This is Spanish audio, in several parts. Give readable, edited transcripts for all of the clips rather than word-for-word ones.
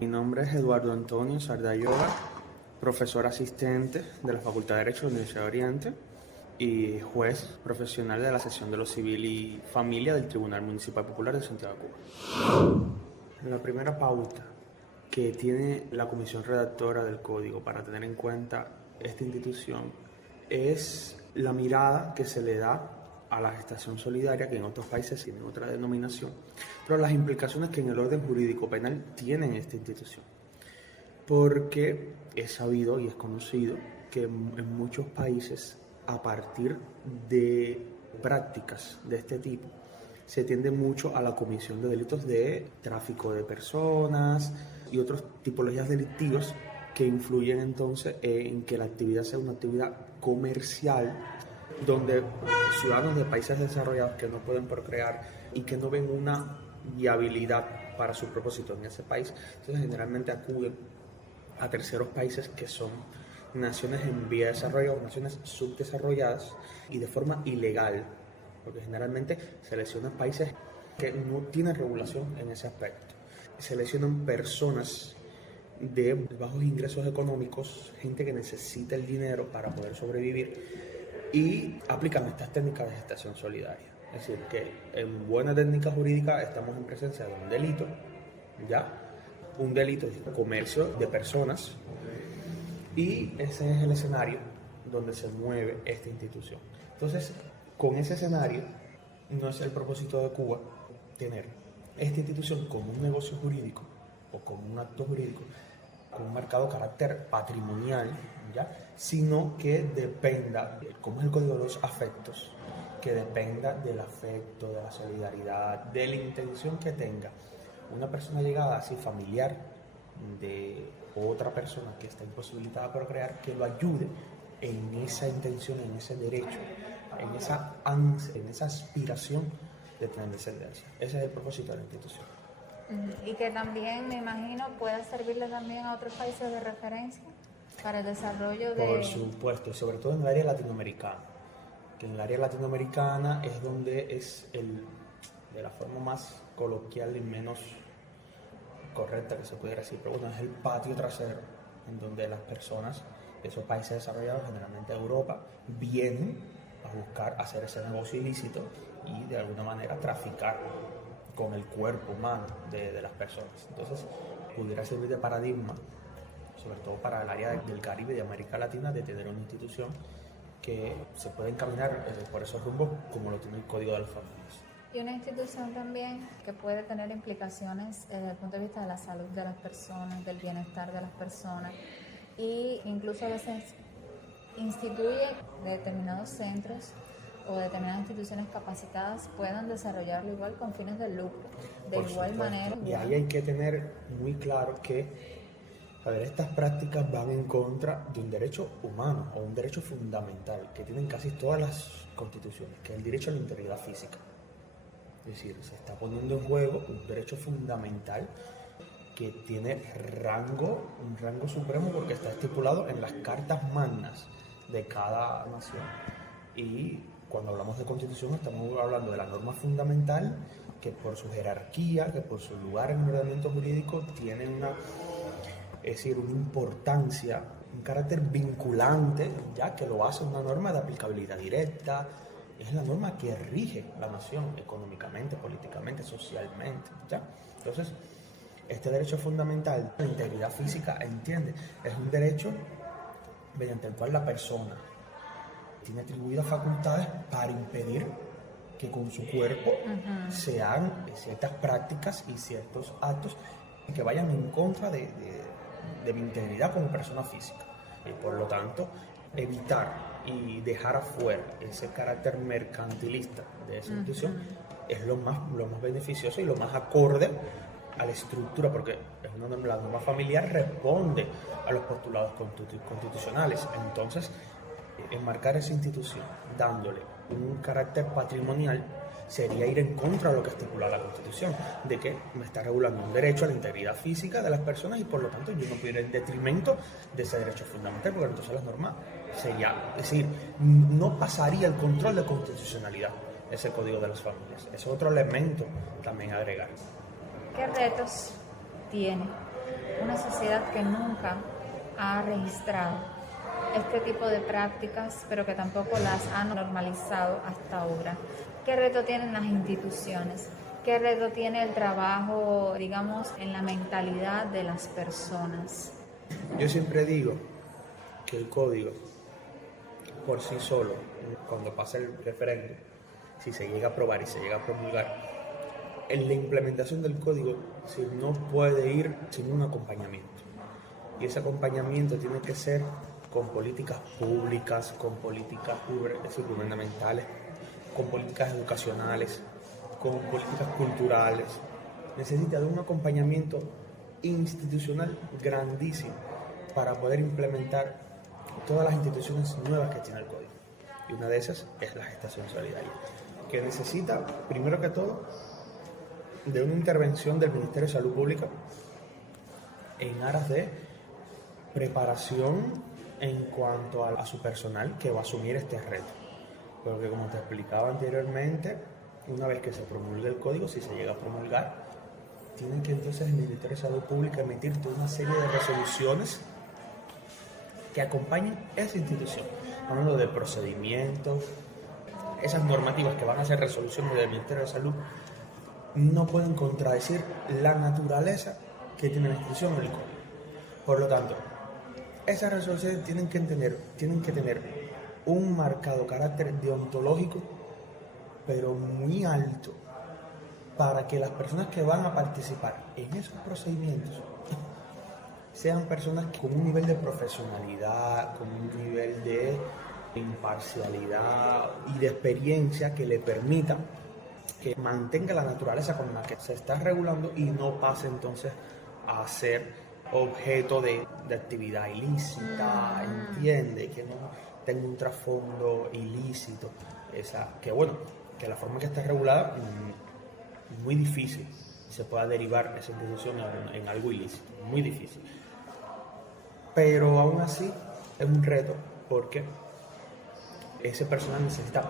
Mi nombre es Eduardo Antonio Sardayoga, profesor asistente de la Facultad de Derecho de la Universidad de Oriente y juez profesional de la sección de lo civil y familia del Tribunal Municipal Popular de Santiago de Cuba. La primera pauta que tiene la comisión redactora del código para tener en cuenta esta institución es la mirada que se le da a la gestación solidaria, que en otros países tiene otra denominación, pero las implicaciones que en el orden jurídico penal tienen esta institución. Porque es sabido y es conocido que en muchos países, a partir de prácticas de este tipo, se tiende mucho a la comisión de delitos de tráfico de personas y otras tipologías delictivas que influyen entonces en que la actividad sea una actividad comercial, donde ciudadanos de países desarrollados que no pueden procrear y que no ven una viabilidad para su propósito en ese país, entonces generalmente acuden a terceros países que son naciones en vía de desarrollo o naciones subdesarrolladas y de forma ilegal, porque generalmente seleccionan países que no tienen regulación en ese aspecto. Seleccionan personas de bajos ingresos económicos, gente que necesita el dinero para poder sobrevivir, y aplican estas técnicas de gestación solidaria. Es decir, que en buena técnica jurídica estamos en presencia de un delito, ¿ya? Un delito de comercio de personas, y ese es el escenario donde se mueve esta institución. Entonces, con ese escenario, no es el propósito de Cuba tener esta institución como un negocio jurídico o como un acto jurídico con un marcado carácter patrimonial, ¿ya? Sino que dependa, como es el código de los afectos, que dependa del afecto, de la solidaridad, de la intención que tenga una persona llegada así familiar de otra persona que está imposibilitada por procrear, que lo ayude en esa intención, en ese derecho, en esa ansia, en esa aspiración de tener descendencia. Ese es el propósito de la institución. Y que también, me imagino, pueda servirle también a otros países de referencia para el desarrollo de... Por supuesto, y sobre todo en el área latinoamericana, que en el área latinoamericana es donde es de la forma más coloquial y menos correcta que se pudiera decir, pero bueno, es el patio trasero en donde las personas de esos países desarrollados, generalmente de Europa, vienen a buscar hacer ese negocio ilícito y de alguna manera traficar con el cuerpo humano de las personas. Entonces, pudiera servir de paradigma, sobre todo para el área del Caribe y de América Latina, de tener una institución que se puede encaminar por esos rumbos como lo tiene el Código de las Familias. Y una institución también que puede tener implicaciones desde el punto de vista de la salud de las personas, del bienestar de las personas, y incluso a veces instituye determinados centros o determinadas instituciones capacitadas puedan desarrollarlo igual con fines de lucro, de Por igual supuesto. manera. Y ahí hay que tener muy claro que, estas prácticas van en contra de un derecho humano o un derecho fundamental que tienen casi todas las constituciones, que es el derecho a la integridad física. Es decir, se está poniendo en juego un derecho fundamental que tiene un rango supremo porque está estipulado en las cartas magnas de cada nación. Y cuando hablamos de constitución estamos hablando de la norma fundamental que por su jerarquía, que por su lugar en el ordenamiento jurídico tiene una importancia, un carácter vinculante, ya que lo hace una norma de aplicabilidad directa, es la norma que rige la nación económicamente, políticamente, socialmente, ¿ya? Entonces, este derecho fundamental, la integridad física, es un derecho mediante el cual la persona tiene atribuidas facultades para impedir que con su cuerpo se hagan ciertas prácticas y ciertos actos que vayan en contra de mi integridad como persona física. Y por lo tanto, evitar y dejar afuera ese carácter mercantilista de esa institución es lo más beneficioso y lo más acorde a la estructura, porque la norma familiar responde a los postulados constitucionales. Entonces, enmarcar esa institución dándole un carácter patrimonial sería ir en contra de lo que estipula la Constitución, de que me está regulando un derecho a la integridad física de las personas y por lo tanto yo no puedo ir en detrimento de ese derecho fundamental, porque entonces la norma sería, es decir, no pasaría el control de constitucionalidad ese Código de las Familias. Ese es otro elemento también a agregar. ¿Qué retos tiene una sociedad que nunca ha registrado este tipo de prácticas, pero que tampoco las ha normalizado hasta ahora. ¿Qué reto tienen las instituciones? ¿Qué reto tiene el trabajo, digamos, en la mentalidad de las personas? Yo siempre digo que el código, por sí solo, cuando pase el referéndum, si se llega a aprobar y se llega a promulgar, en la implementación del código no puede ir sin un acompañamiento. Y ese acompañamiento tiene que ser con políticas públicas, con políticas gubernamentales, con políticas educacionales, con políticas culturales. Necesita de un acompañamiento institucional grandísimo para poder implementar todas las instituciones nuevas que tiene el código. Y una de esas es la gestación solidaria, que necesita, primero que todo, de una intervención del Ministerio de Salud Pública en aras de preparación en cuanto a su personal que va a asumir este reto. Porque como te explicaba anteriormente, una vez que se promulgue el código, si se llega a promulgar, tienen que entonces el Ministerio de Salud Pública emitir toda una serie de resoluciones que acompañen esa institución. Hablando de procedimientos, esas normativas que van a ser resoluciones del Ministerio de Salud no pueden contradecir la naturaleza que tiene la institución o el código. Por lo tanto, esas resoluciones tienen que tener un marcado carácter deontológico, pero muy alto, para que las personas que van a participar en esos procedimientos sean personas con un nivel de profesionalidad, con un nivel de imparcialidad y de experiencia que le permita que mantenga la naturaleza con la que se está regulando y no pase entonces a ser objeto de actividad ilícita, entiende, que no tenga un trasfondo ilícito, que la forma en que está regulada muy difícil se pueda derivar esa institución en algo ilícito, muy difícil. Pero aún así es un reto porque ese personal necesita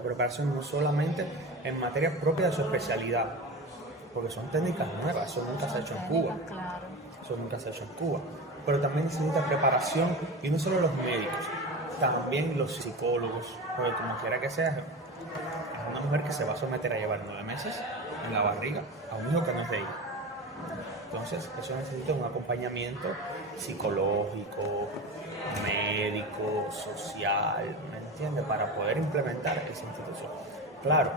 preparación no solamente en materia propia de su especialidad, porque son técnicas nuevas, eso nunca se ha hecho en Cuba. Claro. Eso nunca se ha hecho en Cuba. Pero también necesita preparación, y no solo los médicos, también los psicólogos, porque como quiera que sea, es una mujer que se va a someter a llevar 9 meses en la barriga a un hijo que no es de ella. Entonces, eso necesita un acompañamiento psicológico, médico, social, ¿me entiendes? Para poder implementar esa institución. Claro,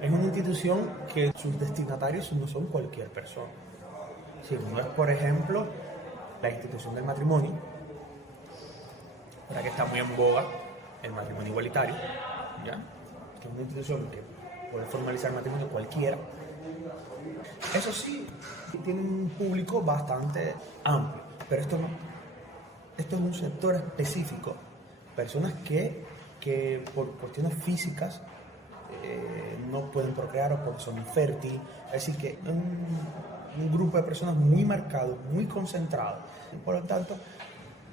es una institución que sus destinatarios no son cualquier persona. Si no es, por ejemplo, la institución del matrimonio, ahora que está muy en boga el matrimonio igualitario, ¿ya? Que es una institución que puede formalizar el matrimonio cualquiera. Eso sí, tiene un público bastante amplio, pero esto no. Esto es un sector específico, personas que por cuestiones físicas no pueden procrear o porque son infértiles, es decir, que es un grupo de personas muy marcado, muy concentrado, y por lo tanto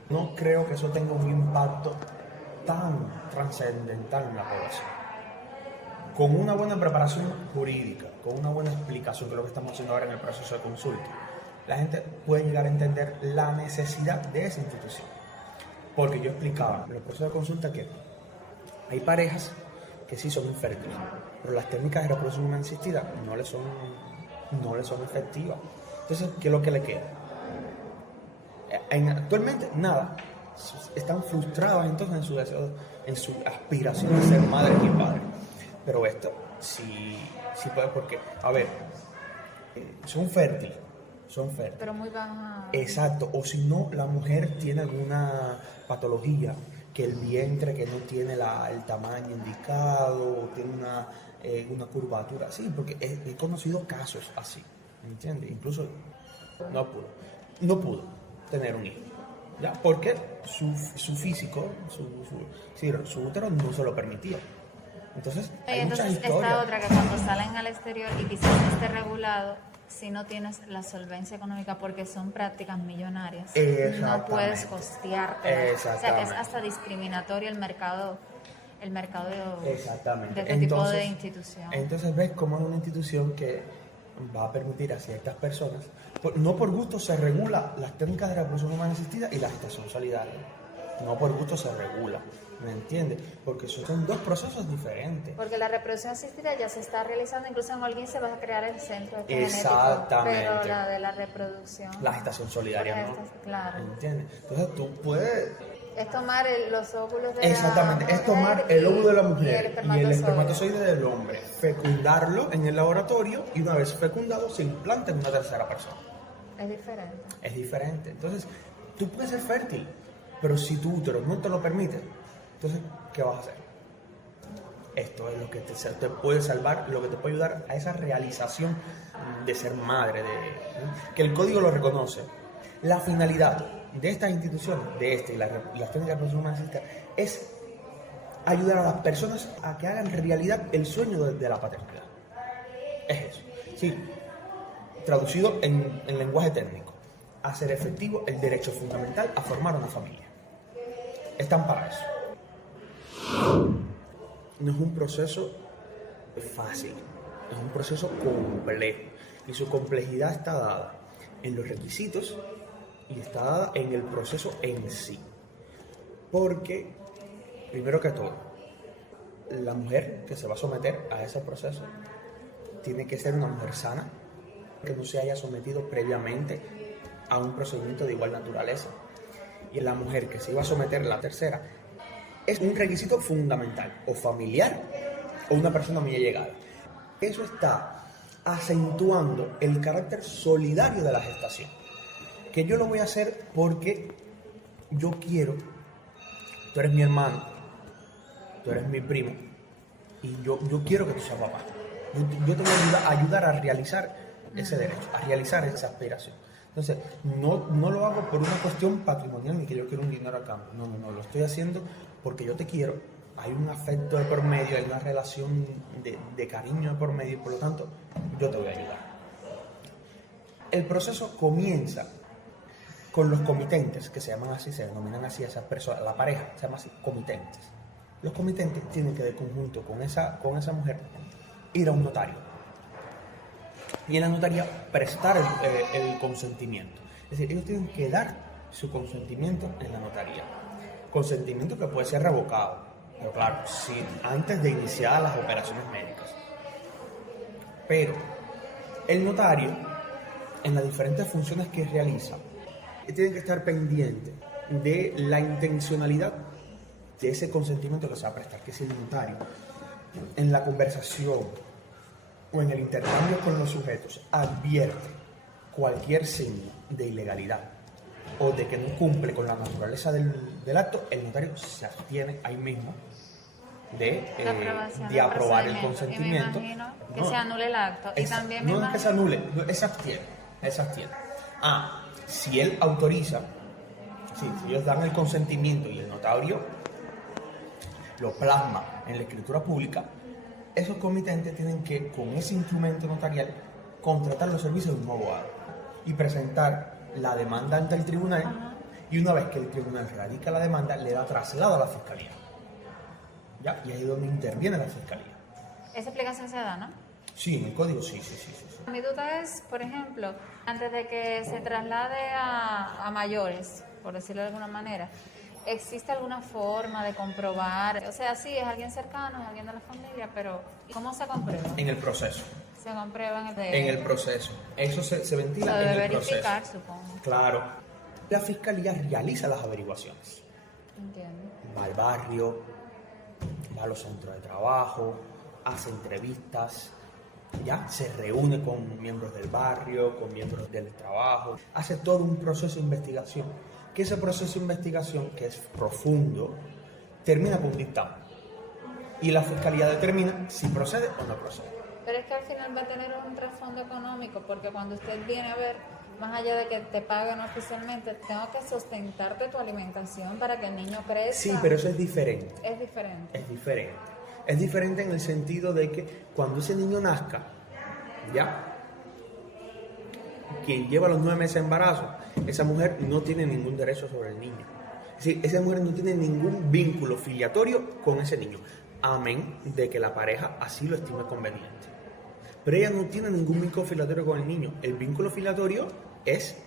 no creo que eso tenga un impacto tan trascendental en la población. Con una buena preparación jurídica, con una buena explicación, que es lo que estamos haciendo ahora en el proceso de consulta, la gente puede llegar a entender la necesidad de esa institución. Porque yo explicaba en el proceso de consulta que hay parejas que sí son infértiles, pero las técnicas de reproducción humana asistida no le son efectivas. Entonces, ¿qué es lo que le queda? Actualmente, nada. Están frustradas entonces en su deseo, en su aspiración de ser madres y padres. Pero esto sí puede, porque, a ver, son fértiles. Pero muy baja. Exacto, o si no, la mujer tiene alguna patología, que el vientre que no tiene el tamaño indicado, o tiene una curvatura, sí, porque he conocido casos así, ¿entiendes? Incluso no pudo tener un hijo, ¿ya? Porque su físico, su útero no se lo permitía. Entonces, hay muchas historias. Esta otra que cuando salen al exterior y quizás esté regulado, si no tienes la solvencia económica, porque son prácticas millonarias, no puedes costearte. O sea que es hasta discriminatorio el mercado de este tipo de institución. Entonces ves cómo es una institución que va a permitir a ciertas personas No por gusto se regula las técnicas de reproducción humana asistida y la gestación solidaria. No por gusto se regula, ¿me entiendes? Porque son dos procesos diferentes. Porque la reproducción asistida ya se está realizando, incluso en Holguín se va a crear el centro Exactamente. genético, pero la de la reproducción... La gestación solidaria, ¿no? Claro. ¿Entiendes? Entonces tú puedes... Es tomar los óvulos de Exactamente, la mujer es tomar el óvulo de la mujer y el espermatozoide espermatozoide del hombre, fecundarlo en el laboratorio y una vez fecundado se implanta en una tercera persona. Es diferente. Es diferente. Entonces, tú puedes ser fértil, pero si tu útero no te lo permite, entonces, ¿qué vas a hacer? Esto es lo que te puede salvar, lo que te puede ayudar a esa realización de ser madre, que el código lo reconoce. La finalidad de estas instituciones, y las técnicas de reproducción humana asistida, es ayudar a las personas a que hagan realidad el sueño de la paternidad. Es eso. Sí, traducido en lenguaje técnico, hacer efectivo el derecho fundamental a formar una familia. Están para eso. No es un proceso fácil, es un proceso complejo y su complejidad está dada en los requisitos y está dada en el proceso en sí. Porque, primero que todo, la mujer que se va a someter a ese proceso tiene que ser una mujer sana, que no se haya sometido previamente a un procedimiento de igual naturaleza. Y la mujer que se iba a someter, la tercera, es un requisito fundamental, o familiar o una persona muy allegada. Eso está acentuando el carácter solidario de la gestación. Que yo lo voy a hacer porque yo quiero, tú eres mi hermano, tú eres mi primo, y yo quiero que tú seas papá. Yo te voy a ayudar a realizar ese derecho, a realizar esa aspiración. Entonces, no lo hago por una cuestión patrimonial ni que yo quiero un dinero a cambio. No, lo estoy haciendo porque yo te quiero. Hay un afecto de por medio, hay una relación de cariño de por medio, y por lo tanto, yo te voy a ayudar. El proceso comienza con los comitentes, que se llaman así, se denominan así a esas personas, la pareja se llama así, comitentes. Los comitentes tienen que, de conjunto con esa mujer, ir a un notario. Y en la notaría prestar el consentimiento. Es decir, ellos tienen que dar su consentimiento en la notaría. Consentimiento que puede ser revocado, pero claro, sí, antes de iniciar las operaciones médicas. Pero el notario, en las diferentes funciones que realiza, tiene que estar pendiente de la intencionalidad de ese consentimiento que se va a prestar, que es el notario. En la conversación o en el intercambio con los sujetos advierte cualquier signo de ilegalidad o de que no cumple con la naturaleza del acto, el notario se abstiene ahí mismo de aprobar el consentimiento. Y me imagino que se anule el acto. Y también no es que se anule, se abstiene. Si él autoriza, si ellos dan el consentimiento y el notario lo plasma en la escritura pública, esos comitentes tienen que, con ese instrumento notarial, contratar los servicios de un abogado y presentar la demanda ante el tribunal. Ajá. Y una vez que el tribunal radica la demanda, le da traslado a la fiscalía. ¿Ya? Y ahí es donde interviene la fiscalía. Esa explicación se da, ¿no? Sí, en el código sí. Mi duda es, por ejemplo, antes de que se traslade a mayores, por decirlo de alguna manera, ¿existe alguna forma de comprobar? O sea, sí, es alguien cercano, es alguien de la familia, pero ¿cómo se comprueba? En el proceso. Se comprueba en el proceso. Eso se ventila en el proceso. Verificar, supongo. Claro. La fiscalía realiza las averiguaciones. Entiendo. Va al barrio, va a los centros de trabajo, hace entrevistas, ya se reúne con miembros del barrio, con miembros del trabajo, hace todo un proceso de investigación. Que ese proceso de investigación, que es profundo, termina con un dictamen. Y la fiscalía determina si procede o no procede. Pero es que al final va a tener un trasfondo económico, porque cuando usted viene a ver, más allá de que te paguen oficialmente, tengo que sustentarte tu alimentación para que el niño crezca. Sí, pero eso es diferente. Es diferente. Es diferente. Es diferente en el sentido de que cuando ese niño nazca, ya, quien lleva los 9 meses de embarazo, esa mujer no tiene ningún derecho sobre el niño. Es decir, esa mujer no tiene ningún vínculo filiatorio con ese niño, amén de que la pareja así lo estime conveniente. Pero ella no tiene ningún vínculo filiatorio con el niño. El vínculo filiatorio es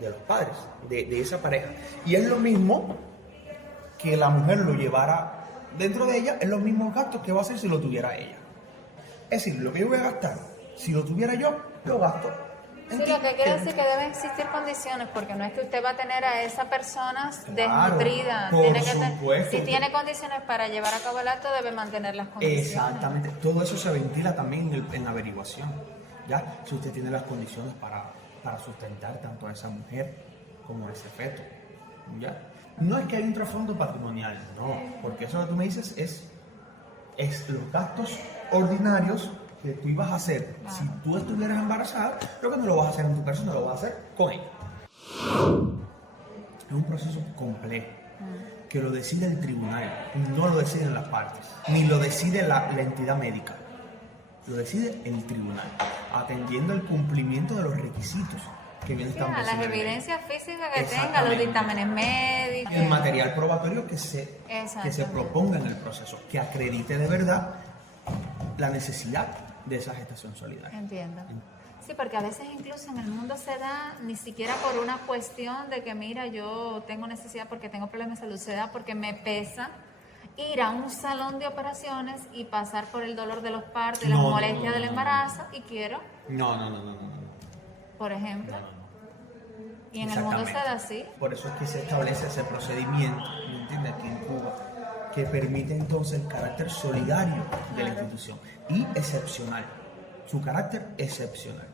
de los padres, de esa pareja. Y es lo mismo que la mujer lo llevara dentro de ella, es los mismos gastos que va a hacer si lo tuviera ella. Es decir, lo que yo voy a gastar, si lo tuviera yo, lo gasto. Sí, lo que quiere decir que deben existir condiciones, porque no es que usted va a tener a esa persona desnutrida. Por supuesto. Si tiene condiciones para llevar a cabo el acto, debe mantener las condiciones. Exactamente. Todo eso se ventila también en la averiguación. ¿Ya? Si usted tiene las condiciones para sustentar tanto a esa mujer como a ese feto. ¿Ya? No es que hay un trasfondo patrimonial, no, porque eso que tú me dices es los gastos ordinarios que tú ibas a hacer. Si tú estuvieras embarazada, creo que no lo vas a hacer en tu persona, lo vas a hacer con ella. Es un proceso complejo que lo decide el tribunal, no lo deciden las partes, ni lo decide la entidad médica, lo decide el tribunal, atendiendo el cumplimiento de los requisitos que viene establecido. Las evidencias físicas que tenga, los dictámenes médicos. El material probatorio que se proponga en el proceso, que acredite de verdad la necesidad de esa gestación solidaria. Entiendo. Sí, porque a veces incluso en el mundo se da ni siquiera por una cuestión de que, mira, yo tengo necesidad porque tengo problemas de salud, se da porque me pesa ir a un salón de operaciones y pasar por el dolor de los partos y las molestias del embarazo y quiero. No. Por ejemplo. Y en el mundo se da así. Por eso es que se establece ese procedimiento, ¿me entiendes? Aquí en Cuba, que permite entonces el carácter solidario de la institución y excepcional, su carácter excepcional.